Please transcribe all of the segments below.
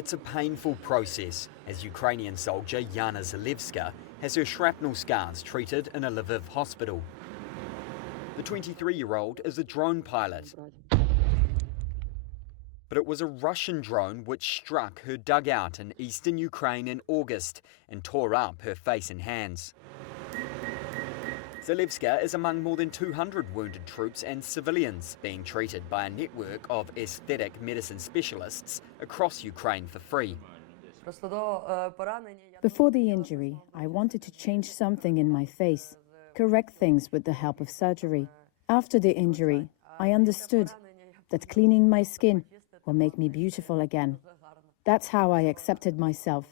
It's a painful process as Ukrainian soldier Yana Zalewska has her shrapnel scars treated in a Lviv hospital. The 23-year-old is a drone pilot. But it was a Russian drone which struck her dugout in eastern Ukraine in August and tore up her face and hands. Zalewska is among more than 200 wounded troops and civilians being treated by a network of aesthetic medicine specialists across Ukraine for free. Before the injury, I wanted to change something in my face, correct things with the help of surgery. After the injury, I understood that cleaning my skin will make me beautiful again. That's how I accepted myself.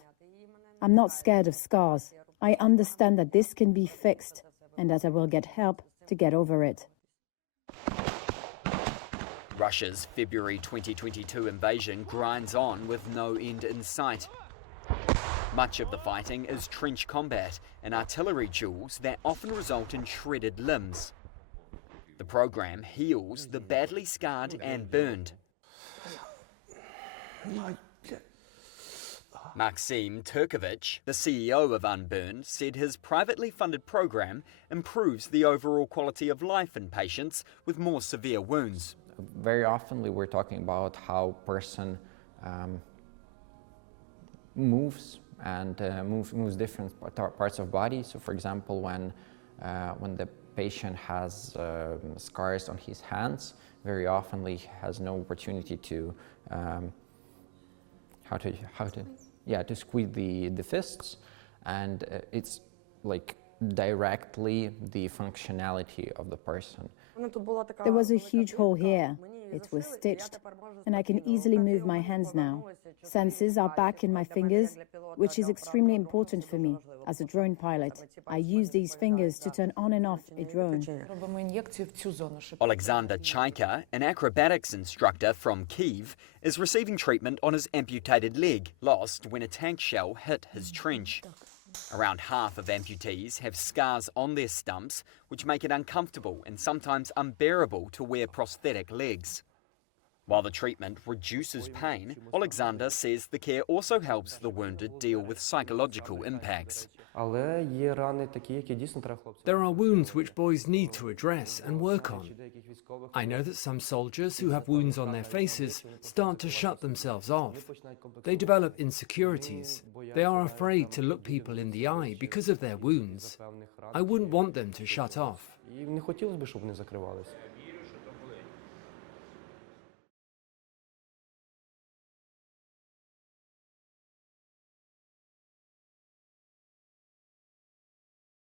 I'm not scared of scars. I understand that this can be fixed and that I will get help to get over it. Russia's February 2022 invasion grinds on with no end in sight. Much of the fighting is trench combat and artillery duels that often result in shredded limbs. The program heals the badly scarred and burned. Maxim Turkovich, the CEO of Unburned, said his privately funded program improves the overall quality of life in patients with more severe wounds. Very often we're talking about how a person moves and moves different parts of body. So, for example, when the patient has scars on his hands, very often he has no opportunity to to squeeze the fists, and it's like directly the functionality of the person. There was a huge hole here. It was stitched, and I can easily move my hands now. Senses are back in my fingers, which is extremely important for me. As a drone pilot, I use these fingers to turn on and off a drone. Alexander Chaika, an acrobatics instructor from Kyiv, is receiving treatment on his amputated leg, lost when a tank shell hit his trench. Around half of amputees have scars on their stumps, which make it uncomfortable and sometimes unbearable to wear prosthetic legs. While the treatment reduces pain, Alexander says the care also helps the wounded deal with psychological impacts. There are wounds which boys need to address and work on. I know that some soldiers who have wounds on their faces start to shut themselves off. They develop insecurities. They are afraid to look people in the eye because of their wounds. I wouldn't want them to shut off.